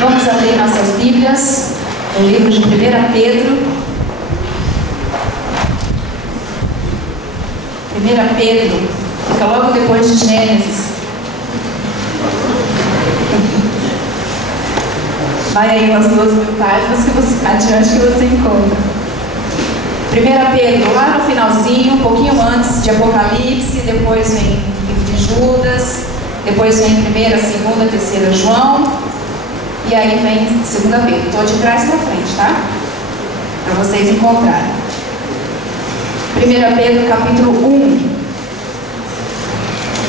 Vamos abrir nossas Bíblias no livro de 1 Pedro. 1 Pedro, fica logo depois de Gênesis. Vai aí umas 2.000 páginas que você adiante que você encontra. 1 Pedro, lá no finalzinho, um pouquinho antes de Apocalipse, depois vem livro de Judas, depois vem 1ª, 2ª, 3ª João, e aí vem 2 Pedro. Estou de trás para frente, tá? Para vocês encontrarem. 1 Pedro, capítulo 1.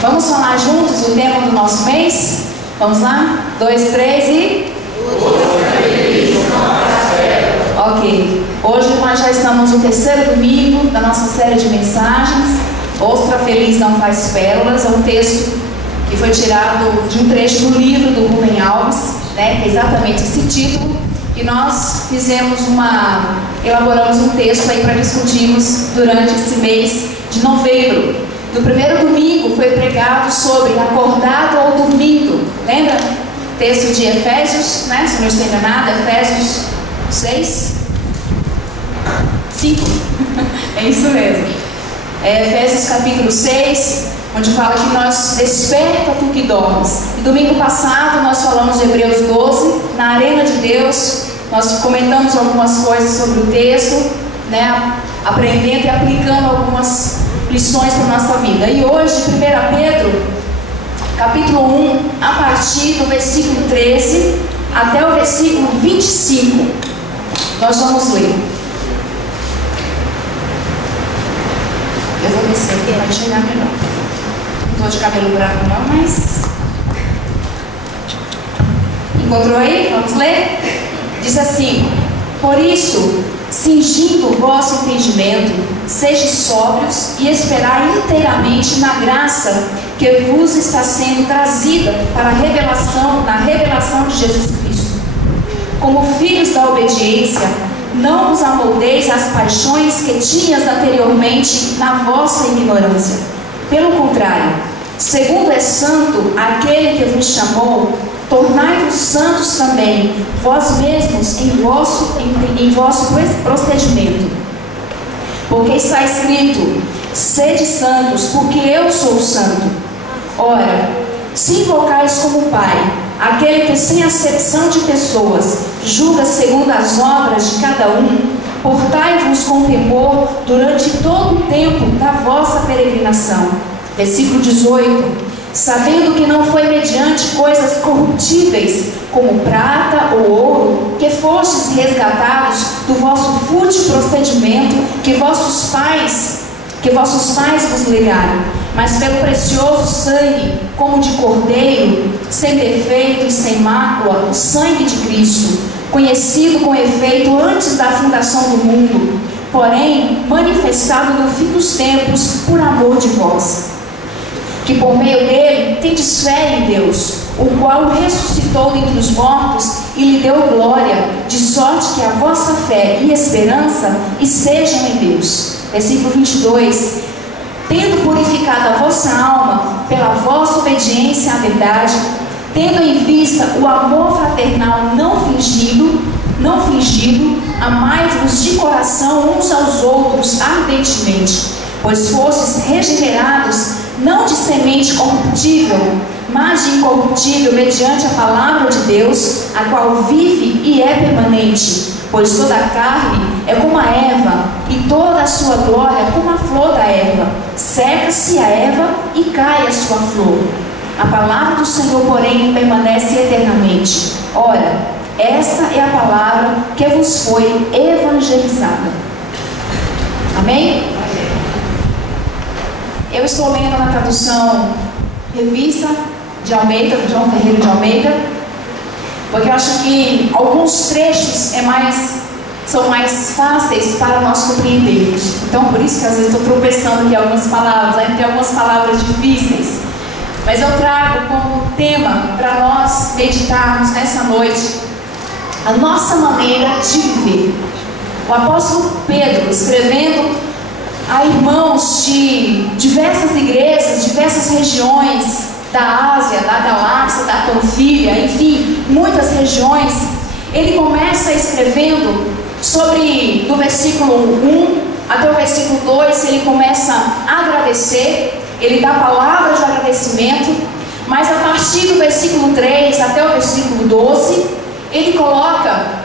Vamos falar juntos o tema do nosso mês? Vamos lá? 2, 3 e... Ok. Hoje nós já estamos no 3º domingo da nossa série de mensagens. Ostra Feliz Não Faz Pérolas. É um texto que foi tirado de um trecho do livro do Rubem Alves, né? Exatamente esse título. E nós elaboramos um texto aí para discutirmos durante esse mês de novembro. No primeiro domingo foi pregado sobre acordado ou dormindo. Lembra? Texto de Efésios, né? Se não estou enganada, Efésios 6? 5. É isso mesmo. Efésios capítulo 6, onde fala que nós desperta tu que dormes. E domingo passado nós falamos de Hebreus 12, na Arena de Deus. Nós comentamos algumas coisas sobre o texto, né? Aprendendo e aplicando algumas lições para a nossa vida. E hoje, 1 Pedro, capítulo 1, a partir do versículo 13 até o versículo 25, nós vamos ler. Eu vou descer aqui para enxergar melhor. Não estou de cabelo branco não, mas... Encontrou aí? Vamos ler? Diz assim: por isso, cingindo o vosso entendimento, sejam sóbrios e esperai inteiramente na graça que vos está sendo trazida para na revelação de Jesus Cristo. Como filhos da obediência, não vos amoldeis às paixões que tinhas anteriormente na vossa ignorância. Pelo contrário, segundo é santo aquele que vos chamou, tornai-vos santos também, vós mesmos, em vosso procedimento. Porque está escrito: sede santos, porque eu sou santo. Ora, se invocais como Pai aquele que sem acepção de pessoas julga segundo as obras de cada um, portai-vos com temor durante todo o tempo da vossa peregrinação. Versículo 18: sabendo que não foi mediante coisas corruptíveis, como prata ou ouro, que fostes resgatados do vosso fútil procedimento que vossos pais vos legaram, mas pelo precioso sangue, como de cordeiro, sem defeito e sem mácula, o sangue de Cristo, conhecido com efeito antes da fundação do mundo, porém manifestado no fim dos tempos por amor de vós, que por meio dele tendes fé em Deus, o qual o ressuscitou dentre os mortos e lhe deu glória, de sorte que a vossa fé e esperança estejam em Deus. Versículo 22: tendo purificado a vossa alma pela vossa obediência à verdade, tendo em vista o amor fraternal não fingido, amai-vos de coração uns aos outros ardentemente, pois fostes regenerados não de semente corruptível, mas de incorruptível, mediante a palavra de Deus, a qual vive e é permanente. Pois toda a carne é como a erva, e toda a sua glória como a flor da erva. Seca-se a erva e cai a sua flor. A palavra do Senhor, porém, permanece eternamente. Ora, esta é a palavra que vos foi evangelizada. Amém? Eu estou lendo na tradução Revista de Almeida, do João Ferreira de Almeida, porque eu acho que alguns trechos são mais fáceis para nós compreendermos. Então, por isso que às vezes estou tropeçando aqui algumas palavras, aí tem algumas palavras difíceis. Mas eu trago como tema para nós meditarmos nessa noite a nossa maneira de viver. O apóstolo Pedro, escrevendo a irmãos de diversas igrejas, diversas regiões da Ásia, da Galáxia, da Panfilha, enfim, muitas regiões, ele começa escrevendo sobre, do versículo 1 até o versículo 2, ele começa a agradecer, ele dá palavras de agradecimento, mas a partir do versículo 3 até o versículo 12, ele coloca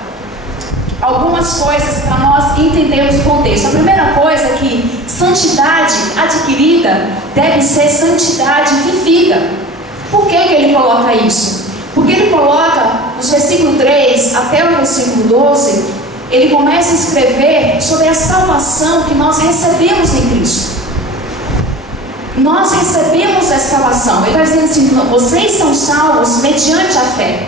algumas coisas para nós entendermos o contexto. A primeira coisa é que santidade adquirida deve ser santidade vivida. Por que ele coloca isso? Porque ele coloca, nos versículos 3 até o versículo 12, ele começa a escrever sobre a salvação que nós recebemos em Cristo. Nós recebemos essa salvação. Ele vai dizendo assim: vocês são salvos mediante a fé.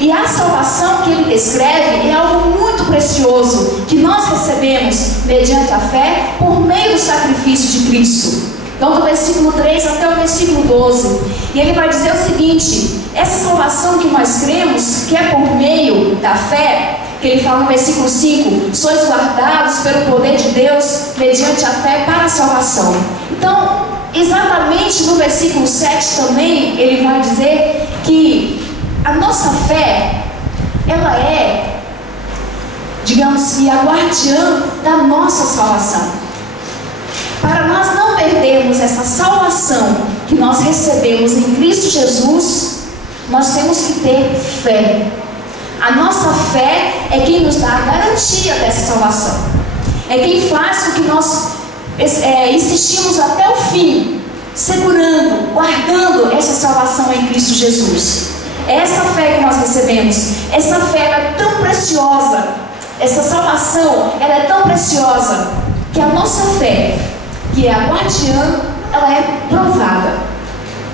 E a salvação que ele descreve é algo muito precioso, que nós recebemos mediante a fé por meio do sacrifício de Cristo. Então, do versículo 3 até o versículo 12. E ele vai dizer o seguinte: essa salvação que nós cremos, que é por meio da fé, que ele fala no versículo 5, sois guardados pelo poder de Deus mediante a fé para a salvação. Então, exatamente no versículo 7 também, ele vai dizer que a nossa fé, ela é, digamos que, a guardiã da nossa salvação. Para nós não perdermos essa salvação que nós recebemos em Cristo Jesus, nós temos que ter fé. A nossa fé é quem nos dá a garantia dessa salvação. É quem faz com que nós insistimos até o fim, segurando, guardando essa salvação em Cristo Jesus. Essa fé que nós recebemos, essa fé é tão preciosa, essa salvação ela é tão preciosa, que a nossa fé, que é a guardiã, ela é provada.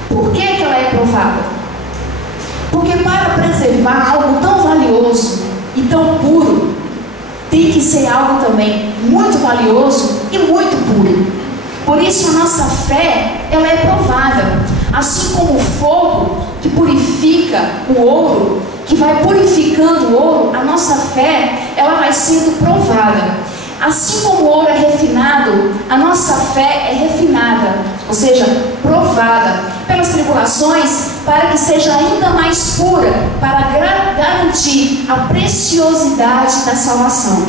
Por que ela é provada? Porque para preservar algo tão valioso e tão puro, tem que ser algo também muito valioso e muito puro. Por isso a nossa fé, ela é provada. Assim como o fogo que purifica o ouro, que vai purificando o ouro, a nossa fé, ela vai sendo provada. Assim como o ouro é refinado, a nossa fé é refinada, ou seja, provada pelas tribulações, para que seja ainda mais pura, para garantir a preciosidade da salvação.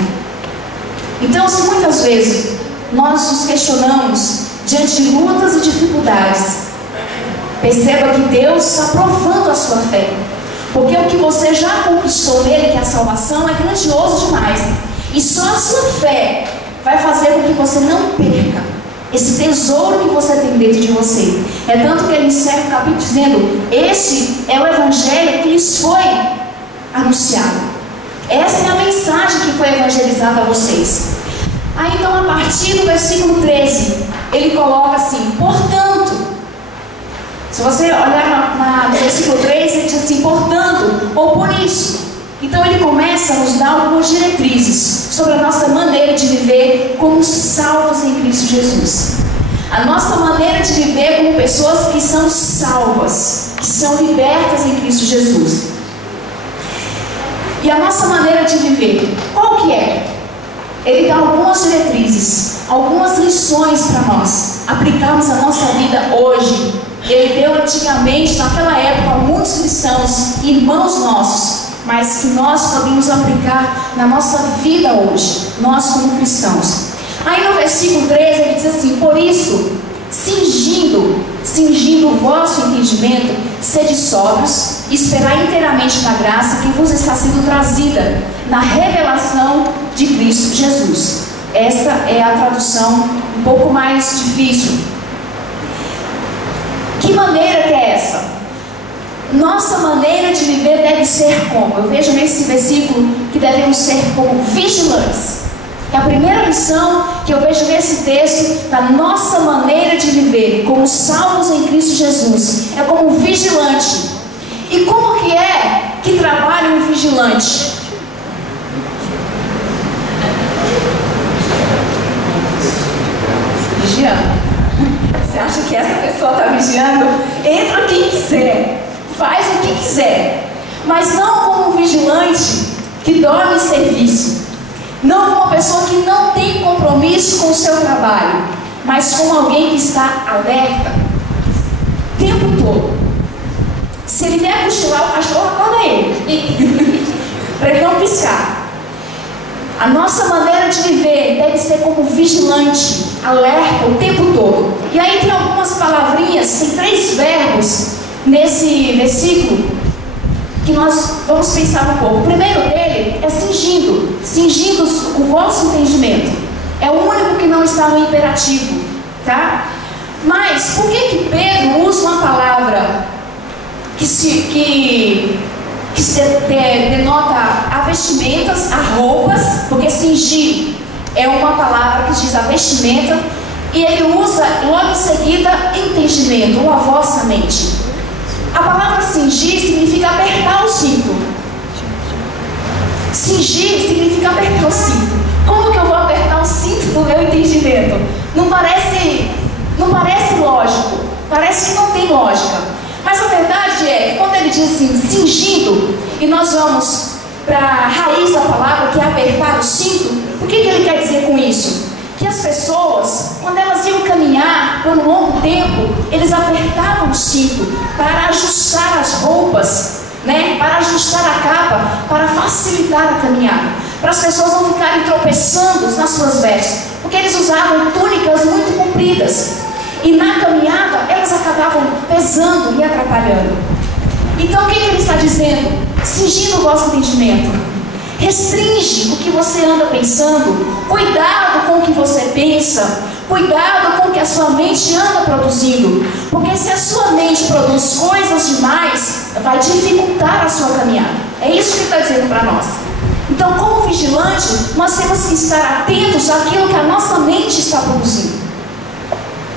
Então, se muitas vezes nós nos questionamos diante de lutas e dificuldades, perceba que Deus está provando a sua fé, porque o que você já conquistou nele, que é a salvação, é grandioso demais. E só a sua fé vai fazer com que você não perca esse tesouro que você tem dentro de você. É tanto que ele encerra o capítulo dizendo: este é o evangelho que lhes foi anunciado. Essa é a mensagem que foi evangelizada a vocês. Aí então, a partir do versículo 13, ele coloca assim: portanto, se você olhar no versículo 3, ele diz assim: portanto, ou por isso. Então ele começa a nos dar algumas diretrizes sobre a nossa maneira de viver como salvos em Cristo Jesus. A nossa maneira de viver como pessoas que são salvas, que são libertas em Cristo Jesus. E a nossa maneira de viver, qual que é? Ele dá algumas diretrizes, algumas lições para nós aplicarmos a nossa vida hoje. Ele deu antigamente, naquela época, a muitos cristãos, irmãos nossos, mas que nós podemos aplicar na nossa vida hoje, nós como cristãos. Aí no versículo 13 ele diz assim: por isso, cingindo o vosso entendimento, sede sóbrios, e esperai inteiramente na graça que vos está sendo trazida na revelação de Cristo Jesus. Esta é a tradução um pouco mais difícil. Que maneira que é essa? Nossa maneira de viver deve ser como? Eu vejo nesse versículo que devemos ser como vigilantes. É a primeira lição que eu vejo nesse texto, da nossa maneira de viver como salvos em Cristo Jesus. É como um vigilante. E como que é que trabalha um vigilante? Vigiando. Você acha que essa pessoa está vigiando? Entra quem quiser, faz o que quiser, mas não como um vigilante que dorme em serviço, não como uma pessoa que não tem compromisso com o seu trabalho, mas como alguém que está alerta o tempo todo. Se ele der cochilar, o cachorro acorda ele. piscar. A nossa maneira de viver deve ser como vigilante, alerta o tempo todo. E aí tem algumas palavrinhas, tem 3 verbos nesse versículo que nós vamos pensar um pouco. O primeiro dele é cingindo, cingindo o vosso entendimento. É o único que não está no imperativo, tá? Mas por que Pedro usa uma palavra que denota a vestimentas, a roupas, porque cingir é uma palavra que diz a vestimenta, e ele usa logo em seguida entendimento, ou a vossa mente. A palavra cingir significa apertar o cinto. Cingir significa apertar o cinto. Como que eu vou apertar o cinto do meu entendimento? Não parece lógico, parece que não tem lógica. Mas a verdade é que quando ele diz assim, cingindo, e nós vamos para a raiz da palavra, que é apertar o cinto, o que ele quer dizer com isso? Que as pessoas, quando elas iam caminhar por um longo tempo, eles apertavam o cinto para ajustar as roupas, né? Para ajustar a capa, para facilitar a caminhada, para as pessoas não ficarem tropeçando nas suas vestes, porque eles usavam túnicas muito compridas. E na caminhada, elas acabavam pesando e atrapalhando. Então, o que ele está dizendo? Cingindo o vosso entendimento. Restringe o que você anda pensando. Cuidado com o que você pensa. Cuidado com o que a sua mente anda produzindo. Porque se a sua mente produz coisas demais, vai dificultar a sua caminhada. É isso que ele está dizendo para nós. Então, como vigilante, nós temos que estar atentos àquilo que a nossa mente está produzindo.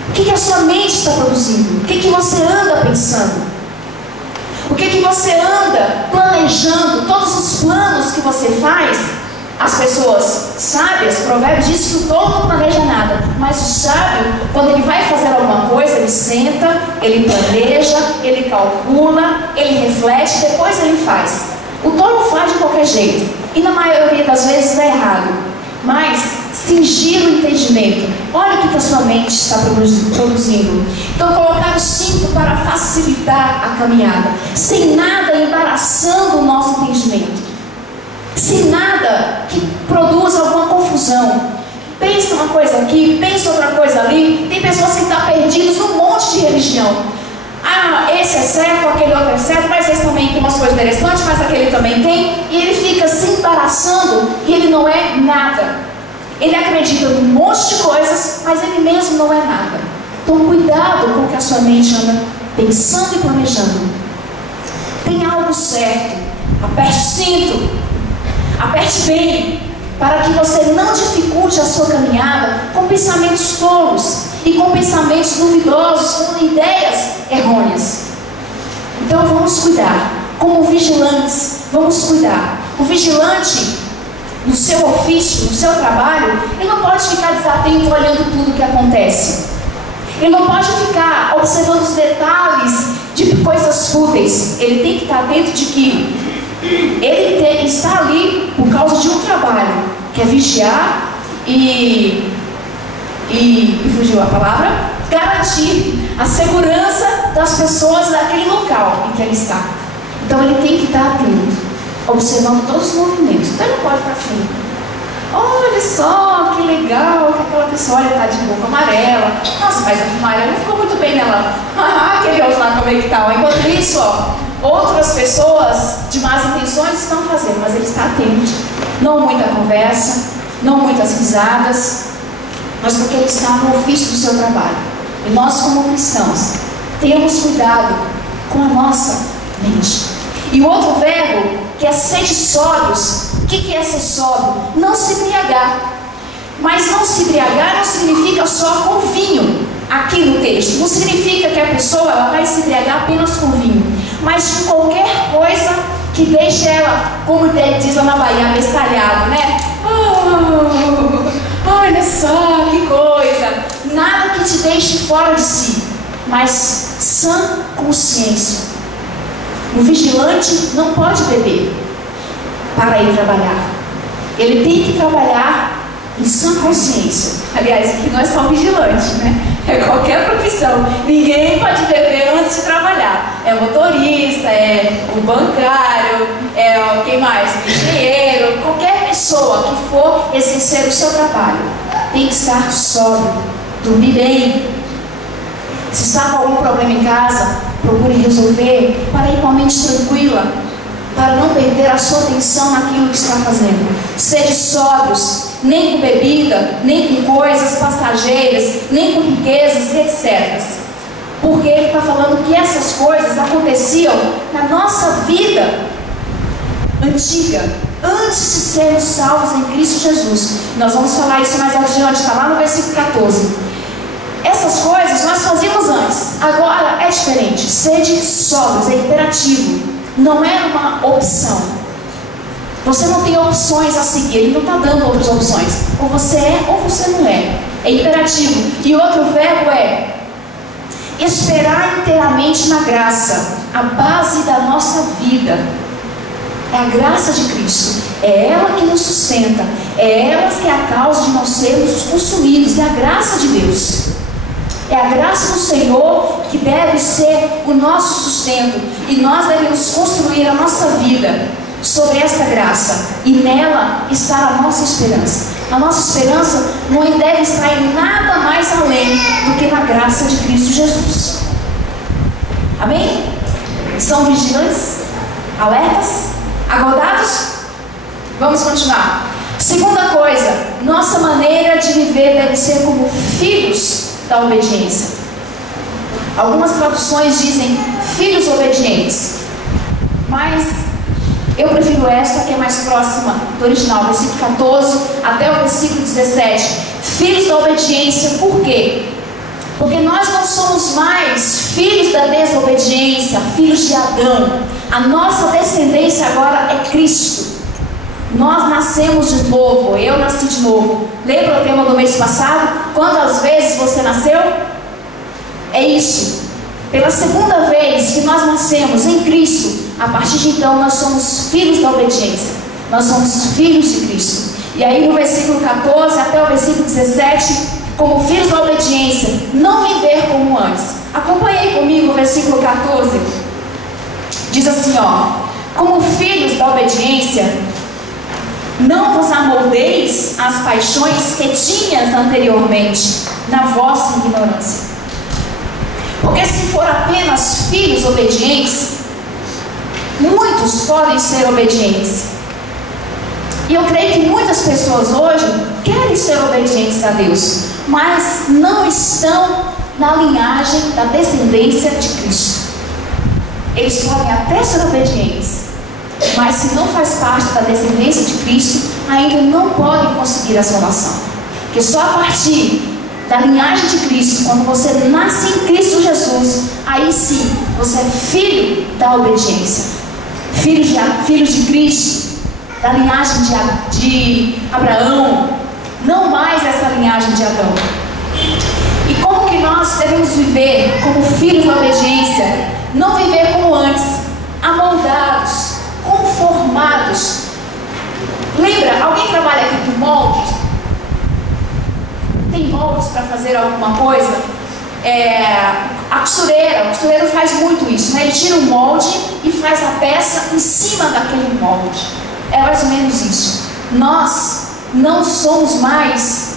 O que a sua mente está produzindo? O que você anda pensando? O que você anda planejando? Todos os planos que você faz, as pessoas sábias, Provérbios diz que o tolo não planeja nada, mas o sábio, quando ele vai fazer alguma coisa, ele senta, ele planeja, ele calcula, ele reflete, depois ele faz. O tolo faz de qualquer jeito, e na maioria das vezes dá errado. Mas cingir o entendimento. Olha o que a sua mente está produzindo. Então, colocar o cinto para facilitar a caminhada, sem nada embaraçando o nosso entendimento, sem nada que produza alguma confusão. Pensa uma coisa aqui, pensa outra coisa ali. Tem pessoas que estão perdidas num monte de religião. Ah, esse é certo, aquele outro é certo, mas esse também tem umas coisas interessantes, mas aquele também tem. E ele fica se embaraçando e ele não é nada. Ele acredita num monte de coisas, mas ele mesmo não é nada. Então cuidado com o que a sua mente anda pensando e planejando. Tem algo certo. Aperte o cinto. Aperte bem, para que você não dificulte a sua caminhada com pensamentos tolos e com pensamentos duvidosos, com ideias errôneas. Então vamos cuidar, como vigilantes, vamos cuidar. O vigilante, no seu ofício, no seu trabalho, ele não pode ficar desatento olhando tudo que acontece. Ele não pode ficar observando os detalhes de coisas fúteis. Ele tem que estar atento de que ele está ali por causa de um trabalho, que é vigiar e fugiu a palavra, garantir a segurança das pessoas daquele local em que ele está. Então ele tem que estar atento, observando todos os movimentos. Então ele não pode estar assim, olha só que legal que aquela pessoa está de roupa amarela. Nossa, mas a roupa amarela não ficou muito bem nela. Aquele outro lá, como é que tá? Enquanto isso, outras pessoas de más intenções estão fazendo, mas ele está atento. Não muita conversa, não muitas risadas, mas porque ele está no ofício do seu trabalho. E nós, como cristãos, tenhamos cuidado com a nossa mente. E o outro verbo, que é ser sóbrios. O que é ser sóbrio? Não se embriagar. Mas não se embriagar não significa só com vinho. Aqui no texto, não significa que a pessoa ela vai se embriagar apenas com vinho, mas com qualquer coisa que deixe ela, como diz lá na Bahia, abestalhado, né? Olha só que coisa. Nada que te deixe fora de si, mas sã consciência. O vigilante não pode beber para ir trabalhar. Ele tem que trabalhar em sã consciência. Aliás, aqui não é só vigilante, né? É qualquer profissão. Ninguém pode beber antes de trabalhar. É motorista, é o bancário, é quem mais? O engenheiro, pessoa que for exercer o seu trabalho tem que estar sóbrio, dormir bem. Se está com algum problema em casa, procure resolver para ir com a mente tranquila, para não perder a sua atenção naquilo que está fazendo. Sede sóbrios, nem com bebida, nem com coisas passageiras, nem com riquezas, etc. Porque ele está falando que essas coisas aconteciam na nossa vida antiga, antes de sermos salvos em Cristo Jesus. Nós vamos falar isso mais adiante, está lá no versículo 14. Essas coisas nós fazíamos antes, agora é diferente. Sede sóbrios, é imperativo, não é uma opção. Você não tem opções a seguir, ele não está dando outras opções. Ou você é ou você não é. É imperativo. E outro verbo é esperar inteiramente na graça, a base da nossa vida. É a graça de Cristo, é ela que nos sustenta, é ela que é a causa de nós sermos consumidos, é a graça de Deus. É a graça do Senhor que deve ser o nosso sustento, e nós devemos construir a nossa vida sobre esta graça, e nela está a nossa esperança. A nossa esperança não deve estar em nada mais além do que na graça de Cristo Jesus. Amém? São vigilantes? Alertas? Acordados? Vamos continuar. Segunda coisa, nossa maneira de viver deve ser como filhos da obediência. Algumas traduções dizem filhos obedientes, mas eu prefiro esta, que é mais próxima do original, versículo 14 até o versículo 17. Filhos da obediência, por quê? Porque nós não somos mais filhos da desobediência, filhos de Adão. A nossa descendência agora é Cristo. Nós nascemos de novo, eu nasci de novo. Lembra o tema do mês passado? Quantas vezes você nasceu? É isso. Pela segunda vez que nós nascemos em Cristo, a partir de então nós somos filhos da obediência. Nós somos filhos de Cristo. E aí no versículo 14 até o versículo 17, como filhos da obediência, não viver como antes. Acompanhei comigo o versículo 14. Diz assim, ó: como filhos da obediência, não vos amoldeis às paixões que tinhas anteriormente, na vossa ignorância. Porque se for apenas filhos obedientes, muitos podem ser obedientes. E eu creio que muitas pessoas hoje querem ser obedientes a Deus, mas não estão na linhagem da descendência de Cristo. Eles podem até ser obedientes, mas se não faz parte da descendência de Cristo, ainda não podem conseguir a salvação. Porque só a partir da linhagem de Cristo, quando você nasce em Cristo Jesus, aí sim, você é filho da obediência, filho de Cristo, da linhagem de Abraão, não mais essa linhagem de Adão. E como que nós devemos viver como filhos da obediência? Não viver como antes, amoldados, conformados. Lembra, alguém trabalha aqui com molde? Tem moldes para fazer alguma coisa? O costureiro faz muito isso, né? Ele tira o molde e faz a peça em cima daquele molde. É mais ou menos isso. Nós não somos mais,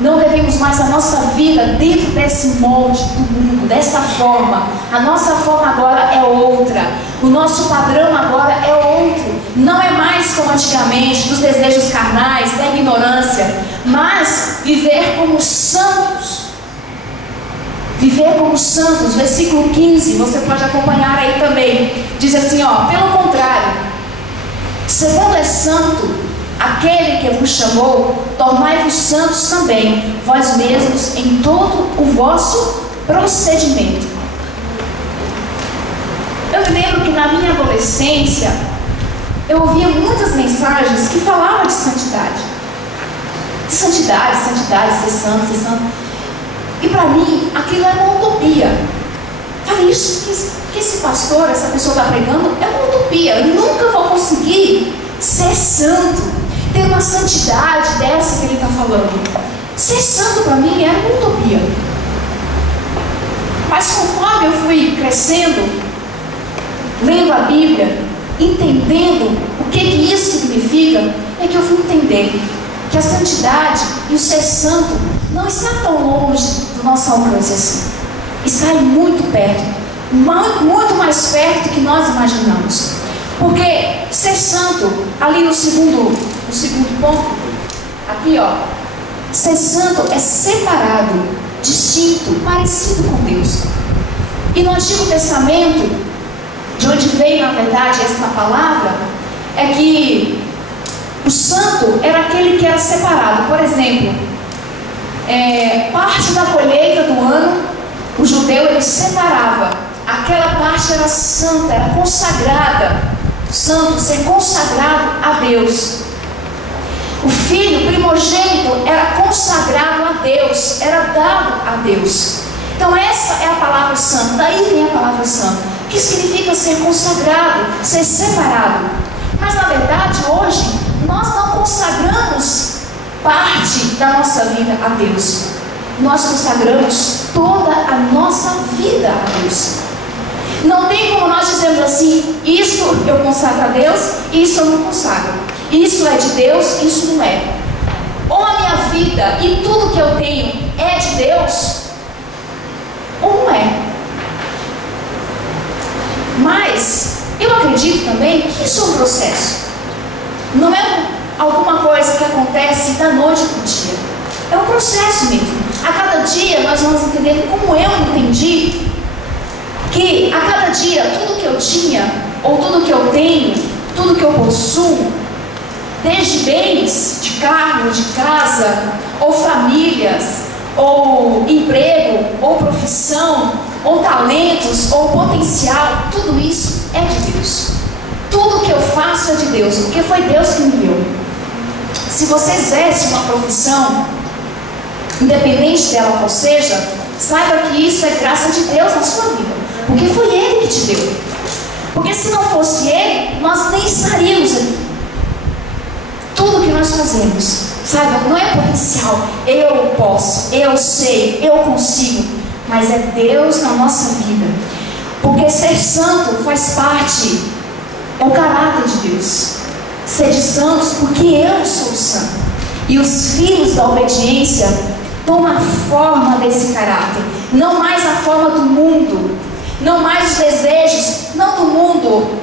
não devemos mais a nossa vida dentro desse molde do mundo, dessa forma. A nossa forma agora é outra. O nosso padrão agora é outro. Não é mais como antigamente, dos desejos carnais, da ignorância, mas viver como santos. Viver como santos. Versículo 15, você pode acompanhar aí também. Diz assim, ó: pelo contrário, segundo é santo aquele que vos chamou, tornai-vos santos também, vós mesmos, em todo o vosso procedimento. Eu me lembro que na minha adolescência, eu ouvia muitas mensagens que falavam de santidade. Santidade, ser santo, ser santo. E para mim, aquilo era uma utopia. Falei, isso que esse pastor, essa pessoa está pregando, é uma utopia. Eu nunca vou conseguir ser santo, ter uma santidade dessa que ele está falando. Ser santo para mim era uma utopia. Mas conforme eu fui crescendo, lendo a Bíblia, entendendo o que isso significa, significa é que eu fui entender que a santidade e o ser santo não está tão longe do nosso alcance assim. Está muito perto, muito mais perto do que nós imaginamos. Porque ser santo, ali no segundo ponto, aqui ó, ser santo é separado, distinto, parecido com Deus. E no Antigo Testamento, de onde veio na verdade essa palavra, é que o santo era aquele que era separado. Por exemplo, parte da colheita do ano, o judeu ele separava. Aquela parte era santa, era consagrada. Santo, ser consagrado a Deus. O filho primogênito era consagrado a Deus, era dado a Deus. Então essa é a palavra santo, daí vem a palavra santo, que significa ser consagrado, ser separado. Mas na verdade hoje, nós não consagramos parte da nossa vida a Deus. Nós consagramos toda a nossa vida a Deus. Não tem como nós dizermos assim, isso eu consagro a Deus, isso eu não consagro. Isso é de Deus, isso não é. Ou a minha vida e tudo que eu tenho é de Deus, ou não é. Mas eu acredito também que isso é um processo. Não é alguma coisa que acontece da noite para o dia. É um processo mesmo. A cada dia nós vamos entender, como eu entendi, que a cada dia tudo que eu tinha, ou tudo que eu tenho, tudo que eu possuo, desde bens, de carro, de casa, ou famílias, ou emprego, ou profissão, ou talentos, ou potencial, tudo isso é de Deus. Tudo que eu faço é de Deus, porque foi Deus que me deu. Se você exerce uma profissão, independente dela qual seja, saiba que isso é graça de Deus na sua vida, porque foi Ele que te deu. Porque se não fosse Ele, nós nem estaríamos aqui. Tudo que nós fazemos, saiba, não é potencial, eu posso, eu sei, eu consigo, mas é Deus na nossa vida. Porque ser santo faz parte, é o caráter de Deus. Sede santos porque eu sou santo. E os filhos da obediência tomam a forma desse caráter, não mais a forma do mundo, não mais os desejos, não do mundo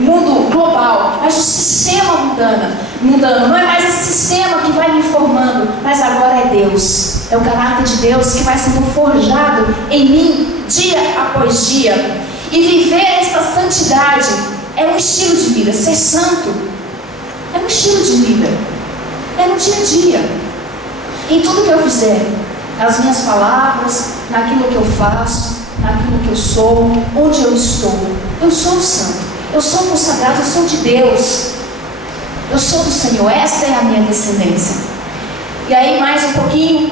mundo global, mas o sistema mundano. Não é mais esse sistema que vai me formando, mas agora é Deus. É o caráter de Deus que vai sendo forjado em mim dia após dia. E viver esta santidade é um estilo de vida. Ser santo é um estilo de vida. É no dia a dia. Em tudo que eu fizer, nas minhas palavras, naquilo que eu faço, naquilo que eu sou, onde eu estou. Eu sou santo. Eu sou consagrado, eu sou de Deus. Eu sou do Senhor, esta é a minha descendência. E aí mais um pouquinho,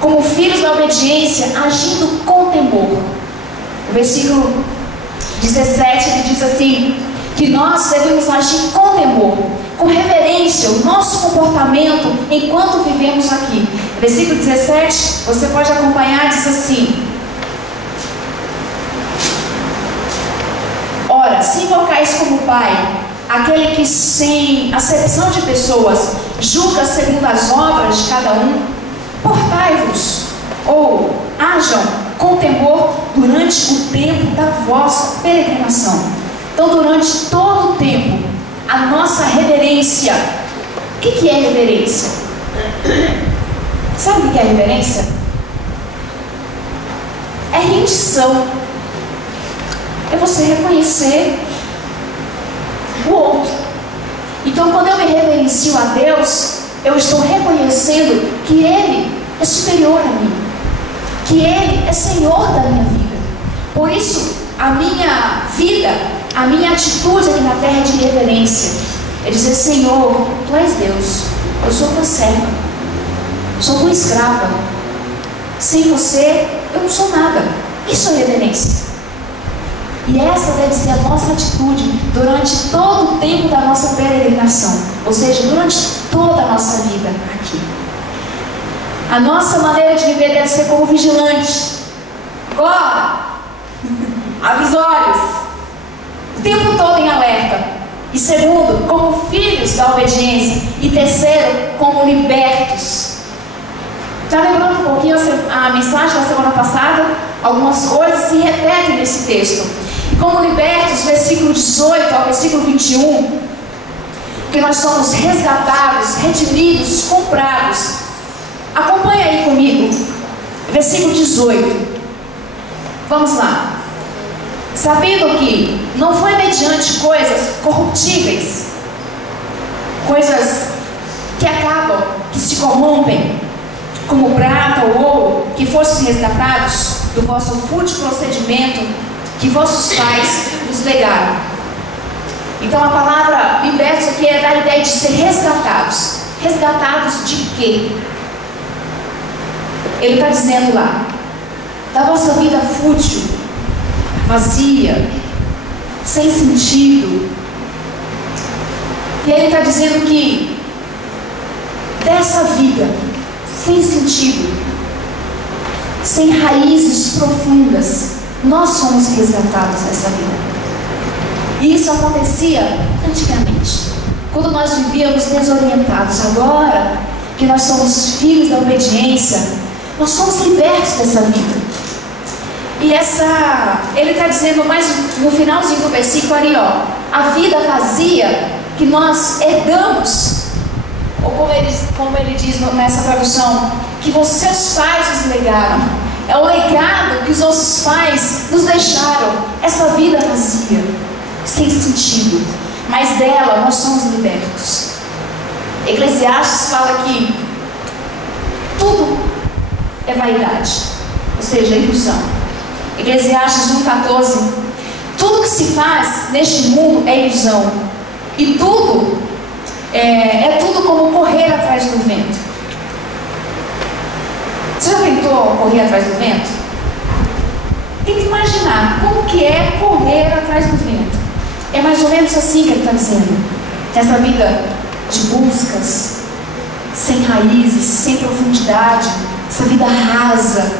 como filhos da obediência, agindo com temor. O versículo 17, ele diz assim, que nós devemos agir com temor, com reverência, o nosso comportamento enquanto vivemos aqui. Versículo 17, você pode acompanhar, diz assim: ora, se invocais como Pai aquele que sem acepção de pessoas julga segundo as obras de cada um, portai-vos ou hajam com temor durante o tempo da vossa peregrinação. Então, durante todo o tempo, a nossa reverência. O que é reverência? Sabe o que é reverência? É rendição. É você reconhecer o outro. Então, quando eu me reverencio a Deus, eu estou reconhecendo que Ele é superior a mim, que Ele é Senhor da minha vida. Por isso, a minha vida, a minha atitude aqui na terra é de reverência. É dizer: Senhor, Tu és Deus, eu sou tua serva, sou tua escrava. Sem você, eu não sou nada. Isso é reverência. E essa deve ser a nossa atitude durante todo o tempo da nossa peregrinação, ou seja, durante toda a nossa vida aqui. A nossa maneira de viver deve ser como vigilante. Agora, abre os olhos, o tempo todo em alerta. E segundo, como filhos da obediência. E terceiro, como libertos. Já lembrando um pouquinho a mensagem da semana passada, algumas coisas se repetem nesse texto. E como libertos, versículo 18 ao versículo 21, que nós somos resgatados, redimidos, comprados. Acompanha aí comigo, versículo 18. Vamos lá. Sabendo que não foi mediante coisas corruptíveis, coisas que acabam, que se corrompem, como prata ou ouro, que fossem resgatados do vosso fútil procedimento que vossos pais nos legaram. Então a palavra libertos aqui é da ideia de ser resgatados. Resgatados de quê? Ele está dizendo lá, da vossa vida fútil, vazia, sem sentido. E ele está dizendo que dessa vida sem sentido, sem raízes profundas, nós somos resgatados dessa vida. E isso acontecia antigamente, quando nós vivíamos desorientados. Agora que nós somos filhos da obediência, nós somos libertos dessa vida. E ele está dizendo mais no finalzinho do versículo ali, ó, a vida vazia que nós herdamos, ou como ele diz nessa tradução, que seus pais nos legaram. É o legado que os nossos pais nos deixaram, essa vida vazia, sem sentido, mas dela nós somos libertos. Eclesiastes fala que tudo é vaidade, ou seja, ilusão. Eclesiastes 1,14, tudo que se faz neste mundo é ilusão, e tudo é tudo como correr atrás do vento. Você já tentou correr atrás do vento? Tenta imaginar como que é correr atrás do vento. É mais ou menos assim que ele está dizendo. Essa vida de buscas, sem raízes, sem profundidade, essa vida rasa,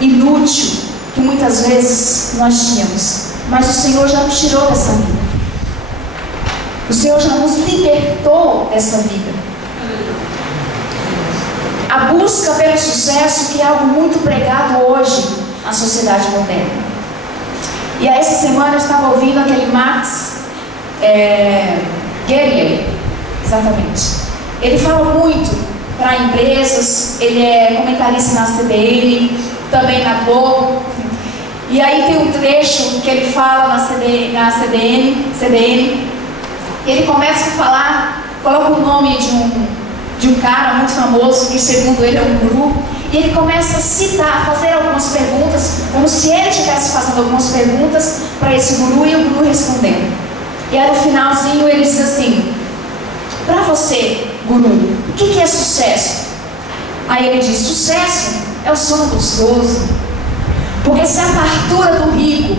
inútil, que muitas vezes nós tínhamos. Mas o Senhor já nos tirou dessa vida. O Senhor já nos libertou dessa vida. A busca pelo sucesso, que é algo muito pregado hoje na sociedade moderna. E aí, essa semana eu estava ouvindo aquele Max Guerrier, exatamente. Ele fala muito para empresas, ele é comentarista na CBN, também na Globo. E aí tem um trecho que ele fala na CBN. Ele começa a falar, coloca o nome de um cara muito famoso, que segundo ele é um guru, e ele começa a citar, fazer algumas perguntas, como se ele estivesse fazendo algumas perguntas para esse guru e o guru respondendo. E aí no finalzinho ele diz assim: para você, guru, o que é sucesso? Aí ele diz: sucesso é o sono gostoso, porque se a fartura do rico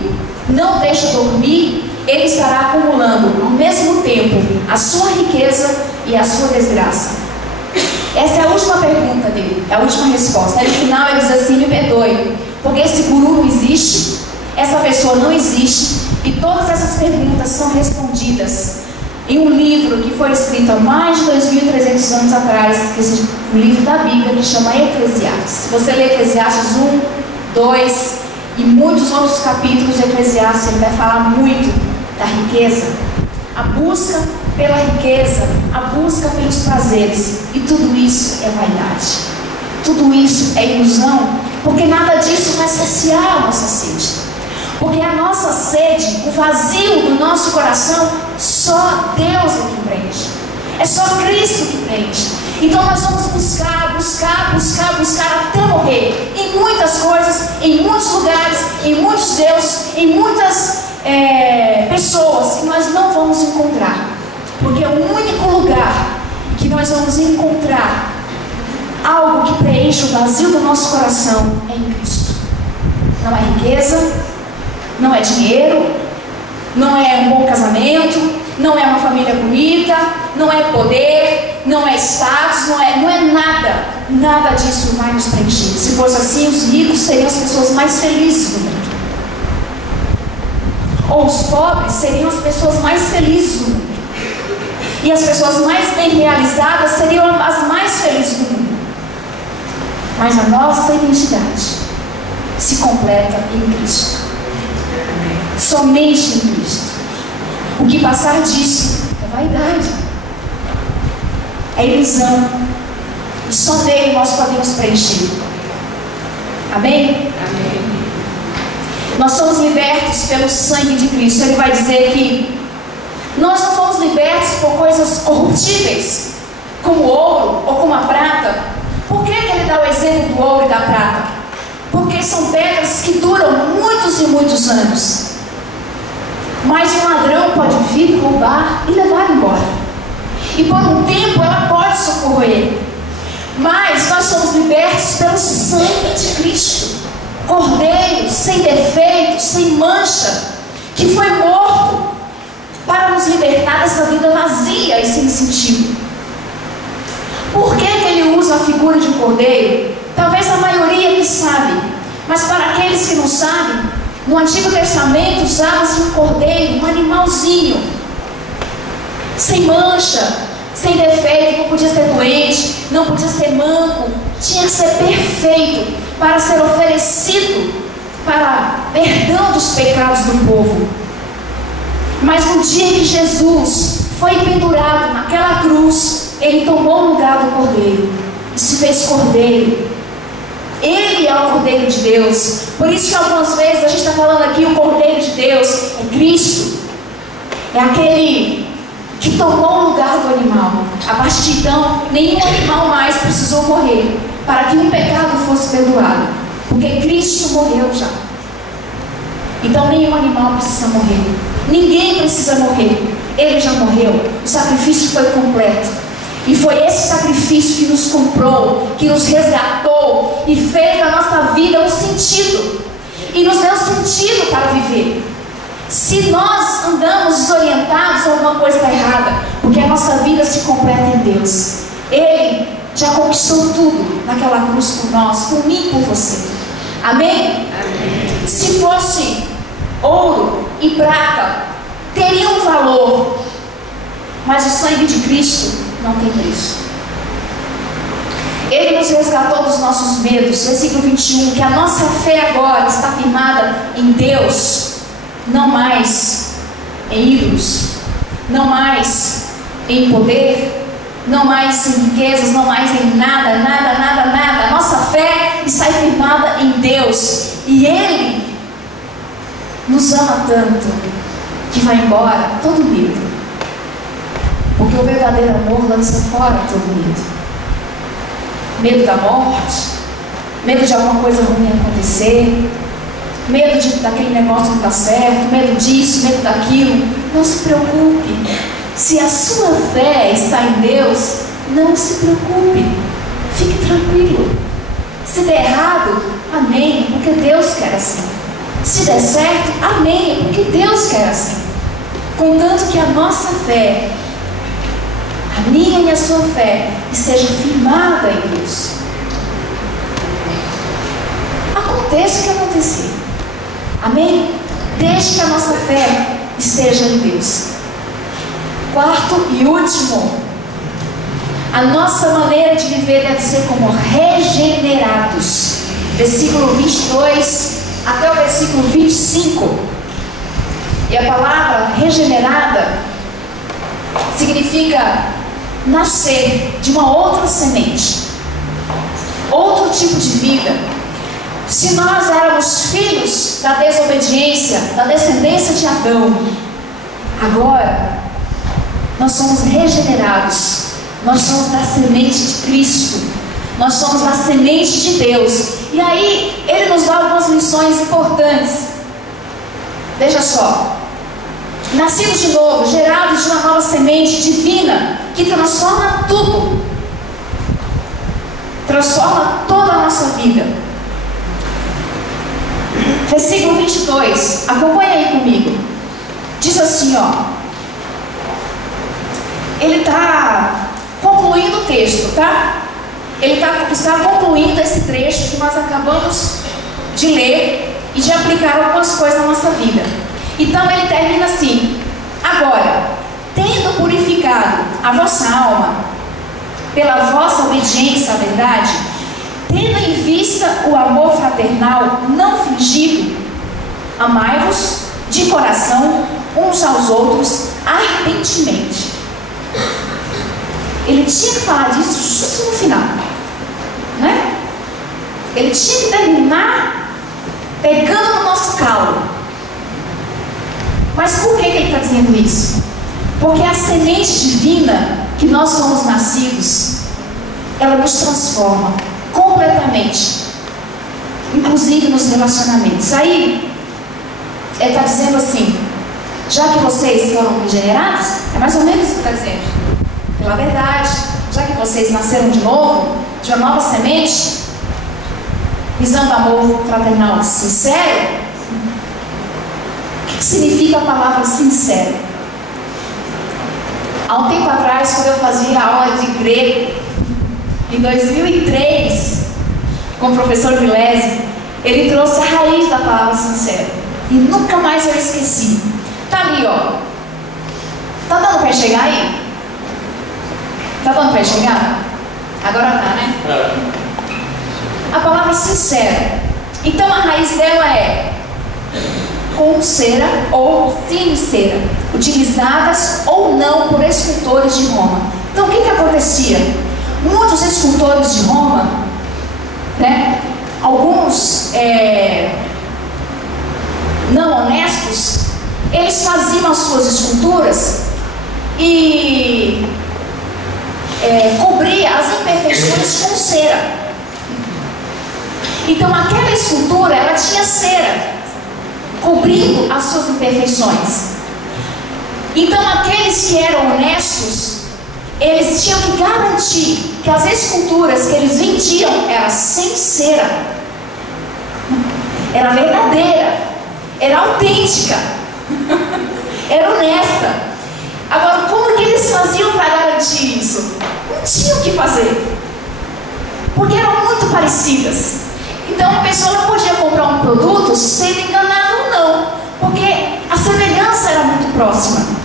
não deixa dormir, ele estará acumulando ao mesmo tempo a sua riqueza e a sua desgraça. Essa é a última pergunta dele, é a última resposta. Aí no final ele diz assim: me perdoe, porque esse guru não existe, essa pessoa não existe, e todas essas perguntas são respondidas em um livro que foi escrito há mais de 2.300 anos atrás, que é um livro da Bíblia que chama Eclesiastes. Se você lê Eclesiastes 1, 2 e muitos outros capítulos de Eclesiastes, ele vai falar muito da riqueza, a busca pela riqueza, a busca pelos prazeres, e tudo isso é vaidade, tudo isso é ilusão, porque nada disso vai saciar a nossa sede, porque a nossa sede, o vazio do nosso coração, só Deus é que preenche, é só Cristo que preenche. Então nós vamos buscar até morrer, em muitas coisas, em muitos lugares, em muitos deuses, em muitas pessoas que nós não vamos encontrar, porque o único lugar que nós vamos encontrar algo que preenche o vazio do nosso coração é em Cristo. Não é riqueza, não é dinheiro, não é um bom casamento, não é uma família bonita, não é poder, não é status, não é nada disso vai nos preencher. Se fosse assim, os ricos seriam as pessoas mais felizes do mundo. ou os pobres seriam as pessoas mais felizes do mundo. E as pessoas mais bem realizadas seriam as mais felizes do mundo. Mas a nossa identidade se completa em Cristo. Somente em Cristo. O que passar disso é vaidade, é ilusão. E só nele nós podemos preencher. Amém? Amém. Nós somos libertos pelo sangue de Cristo. Ele vai dizer que nós não fomos libertos por coisas corruptíveis, como o ouro ou como a prata. Por que ele dá o exemplo do ouro e da prata? Porque são pedras que duram muitos e muitos anos. Mas um ladrão pode vir, roubar e levar embora. E por um tempo ela pode socorrer. Mas nós somos libertos pelo sangue de Cristo, Cordeiro, sem defeito, sem mancha, que foi morto para nos libertar dessa vida vazia e sem sentido. Por que ele usa a figura de um cordeiro? Talvez a maioria que sabe, mas para aqueles que não sabem, no Antigo Testamento usava-se um cordeiro, um animalzinho, sem mancha, sem defeito, não podia ser doente, não podia ser manco, tinha que ser perfeito para ser oferecido para perdão dos pecados do povo. Mas no dia que Jesus foi pendurado naquela cruz, ele tomou o lugar do cordeiro e se fez cordeiro. Ele é o Cordeiro de Deus. Por isso que algumas vezes a gente está falando aqui, o Cordeiro de Deus é Cristo. É aquele que tomou o lugar do animal. A partir de então, nenhum animal mais precisou morrer para que um pecado fosse perdoado, porque Cristo morreu já. Então nenhum animal precisa morrer, ninguém precisa morrer. Ele já morreu, o sacrifício foi completo. E foi esse sacrifício que nos comprou, que nos resgatou e fez da nossa vida um sentido. E nos deu sentido para viver. Se nós andamos desorientados, alguma coisa está errada, porque a nossa vida se completa em Deus. Ele já conquistou tudo naquela cruz por nós, por mim e por você. Amém? Amém. Se fosse ouro e prata, teria um valor, mas o sangue de Cristo não tem preço. Ele nos resgatou dos nossos medos. Versículo 21, que a nossa fé agora está firmada em Deus, não mais em ídolos, não mais em poder, não mais em riquezas, não mais em nada. A nossa fé está firmada em Deus, e Ele nos ama tanto que vai embora todo medo. Porque o verdadeiro amor lança fora todo medo. Medo da morte, medo de alguma coisa ruim acontecer, medo daquele negócio não dar certo, medo disso, medo daquilo. Não se preocupe. Se a sua fé está em Deus, não se preocupe. Fique tranquilo. Se der errado, amém, porque Deus quer assim. Se der certo, amém, porque Deus quer assim. Contanto que a nossa fé, a minha e a sua fé, esteja firmada em Deus. Aconteça o que acontecer. Amém? Desde que a nossa fé esteja em Deus. Quarto e último, a nossa maneira de viver deve ser como regenerados. Versículo 22 até o versículo 25. E a palavra regenerada significa nascer de uma outra semente, outro tipo de vida. Se nós éramos filhos da desobediência, da descendência de Adão, agora nós somos regenerados. Nós somos da semente de Cristo, nós somos da semente de Deus. E aí Ele nos dá algumas lições importantes. Veja só: nascidos de novo, gerados de uma nova semente divina, que transforma tudo, transforma toda a nossa vida. Versículo 22, acompanha aí comigo. Diz assim, ó. Ele está concluindo o texto, tá? Ele está concluindo esse trecho que nós acabamos de ler e de aplicar algumas coisas na nossa vida. Então ele termina assim: agora, tendo purificado a vossa alma pela vossa obediência à verdade, tendo em vista o amor fraternal não fingido, amai-vos de coração uns aos outros ardentemente. Ele tinha que falar disso justo no final, né? Ele tinha que terminar pegando no nosso calo. Mas por que ele está dizendo isso? Porque a semente divina que nós somos nascidos, ela nos transforma completamente, inclusive nos relacionamentos. Aí ele está dizendo assim: já que vocês foram regenerados, é mais ou menos isso que está dizendo, pela verdade, já que vocês nasceram de novo, de uma nova semente, visando amor fraternal sincero. O que significa a palavra sincero? Há um tempo atrás, quando eu fazia aula de grego, em 2003, com o professor Vilese, ele trouxe a raiz da palavra sincero, e nunca mais eu esqueci. Tá ali, ó. Tá dando para enxergar aí? Tá dando para enxergar? Agora tá, né? A palavra sincero. Então a raiz dela é com cera ou sincera, utilizadas ou não por escultores de Roma. Então o que acontecia? Muitos escultores de Roma, né, alguns não honestos, eles faziam as suas esculturas e cobria as imperfeições com cera. Então aquela escultura, ela tinha cera cobrindo as suas imperfeições. Então aqueles que eram honestos, eles tinham que garantir que as esculturas que eles vendiam eram sem cera, era verdadeira, era autêntica, era honesta. Agora, como que eles faziam para garantir isso? Não tinham o que fazer, porque eram muito parecidas. Então a pessoa não podia comprar um produto sendo enganado ou não, porque a semelhança era muito próxima.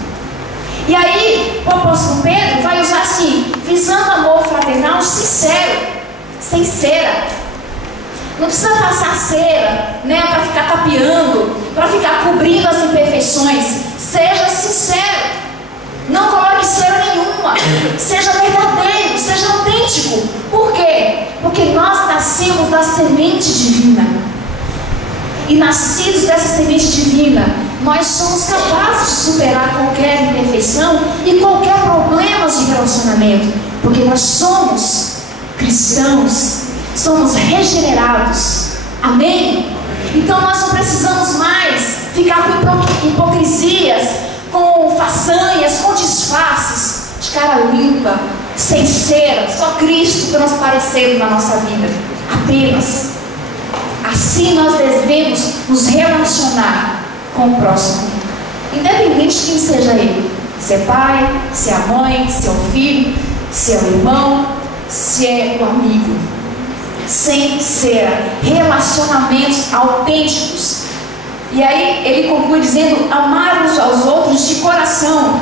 E aí o apóstolo Pedro vai usar assim: visando amor fraternal sincero, sem cera. Não precisa passar cera, né, para ficar tapeando, para ficar cobrindo as imperfeições. Seja sincero, não coloque cera nenhuma, seja verdadeiro, seja autêntico. Por quê? Porque nós nascemos da semente divina, e nascidos dessa semente divina, nós somos capazes de superar qualquer imperfeição e qualquer problema de relacionamento, porque nós somos cristãos, somos regenerados. Amém? Então nós não precisamos mais ficar com hipocrisias, com façanhas, com disfarces, de cara limpa, sem cera, só Cristo transparecendo na nossa vida, apenas. Assim nós devemos nos relacionar com o próximo, independente de quem seja ele, se é pai, se é a mãe, se é o filho, se é o irmão, se é o amigo. Sem cera, relacionamentos autênticos. E aí ele conclui dizendo: amar uns aos outros de coração.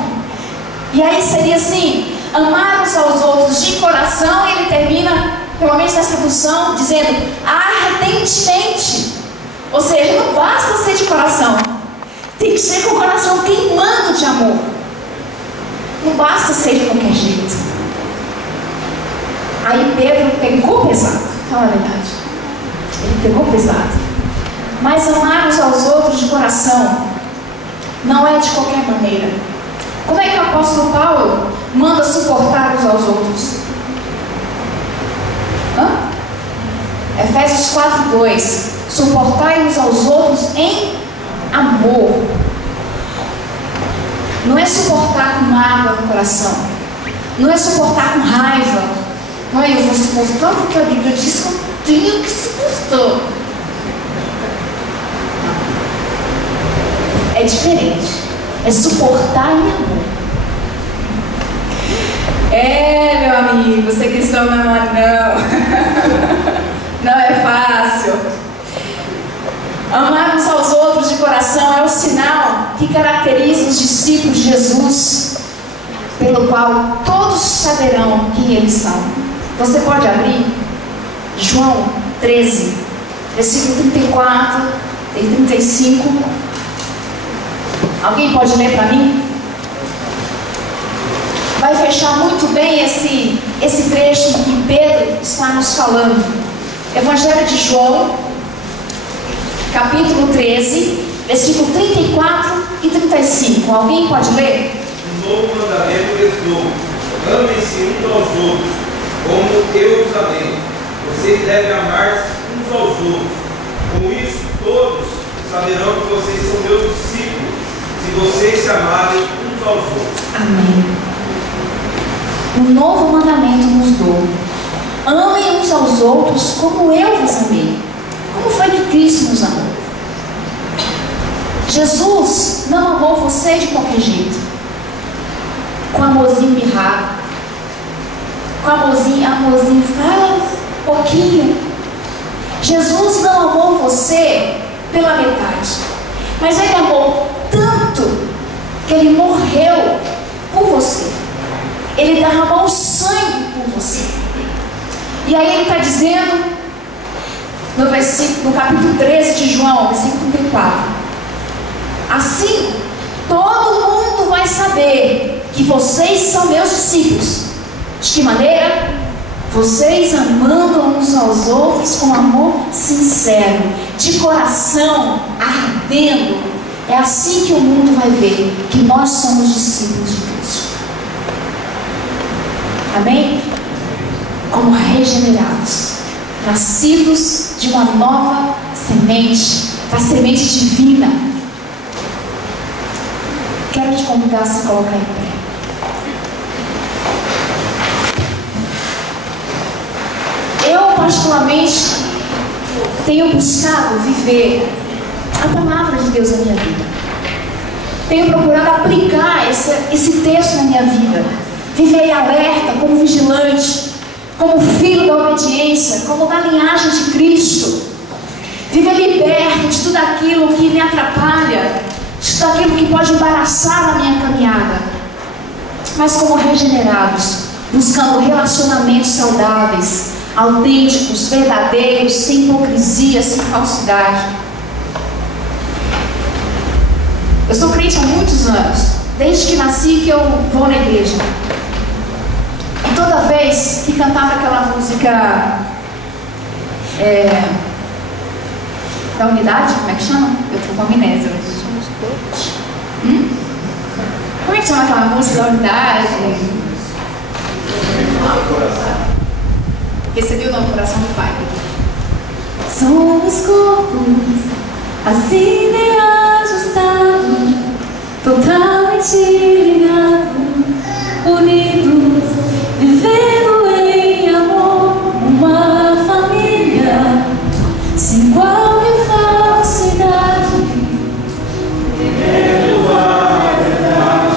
E aí seria assim: amar uns aos outros de coração. E ele termina, pelo menos nessa função, dizendo ardentemente. Ou seja, não basta ser de coração, tem que ser com o coração queimando de amor. Não basta ser de qualquer jeito. Aí Pedro pegou pesado, fala a verdade, ele pegou pesado. Mas amar uns aos outros de coração não é de qualquer maneira. Como é que o apóstolo Paulo manda suportar uns aos outros? Efésios 4:2: suportai uns aos outros em amor. Não é suportar com mágoa no coração, não é suportar com raiva. Não é eu vou suportar porque a Bíblia diz que eu tenho que suportar. É diferente, é suportar em amor. Meu amigo, ser cristão não é mole, não. Não é fácil. Amar uns aos outros de coração é o sinal que caracteriza os discípulos de Jesus, pelo qual todos saberão quem eles são. Você pode abrir João 13, versículo 34 e 35. Alguém pode ler para mim? Vai fechar muito bem esse trecho em que Pedro está nos falando. Evangelho de João, capítulo 13, versículo 34 e 35. Alguém pode ler? Um novo mandamento lhes dou: amem-se uns aos outros, como eu os amei. Vocês devem amar uns aos outros. Com isso, todos saberão que vocês são meus discípulos, se vocês se amarem uns aos outros. Amém. Um novo mandamento nos dou: amem uns aos outros como eu vos amei. Como foi que Cristo nos amou? Jesus não amou você de qualquer jeito, com amorzinho mirrado, com amorzinho fala um pouquinho. Jesus não amou você pela metade, mas Ele amou tanto que Ele morreu por você. Ele derramou sangue por você. E aí Ele está dizendo no capítulo 13 de João, versículo 34: assim todo mundo vai saber que vocês são meus discípulos. De que maneira? Vocês amando uns aos outros com amor sincero, de coração ardendo. É assim que o mundo vai ver que nós somos discípulos de Cristo. Amém? Como regenerados, nascidos de uma nova semente, a semente divina. Quero te convidar a se colocar em pé. Eu, particularmente, tenho buscado viver a palavra de Deus na minha vida. Tenho procurado aplicar esse texto na minha vida. Viver alerta, como vigilante, como filho da obediência, como da linhagem de Cristo. Viver liberto de tudo aquilo que me atrapalha, de tudo aquilo que pode embaraçar a minha caminhada. Mas como regenerados, buscando relacionamentos saudáveis, autênticos, verdadeiros, sem hipocrisia, sem falsidade. Eu sou crente há muitos anos, desde que nasci que eu vou na igreja. E toda vez que cantava aquela música da unidade, como é que chama? Eu estou com amnésia. Como é que chama aquela música da unidade? Recebi o nome do coração do Pai. Somos corpos assim bem ajustados, totalmente ligados, unidos, vivendo em amor, uma família, sem qualquer falsidade, vivendo a verdade,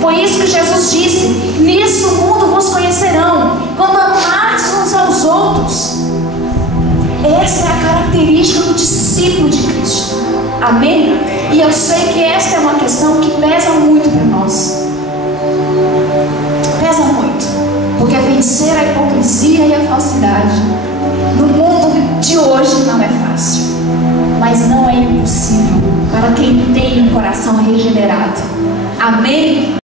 Foi isso que Jesus disse: nisso o mundo vos conhecerão, quando amardes uns aos outros. Amém? E eu sei que esta é uma questão que pesa muito para nós. Pesa muito. Porque vencer a hipocrisia e a falsidade no mundo de hoje não é fácil. Mas não é impossível para quem tem um coração regenerado. Amém?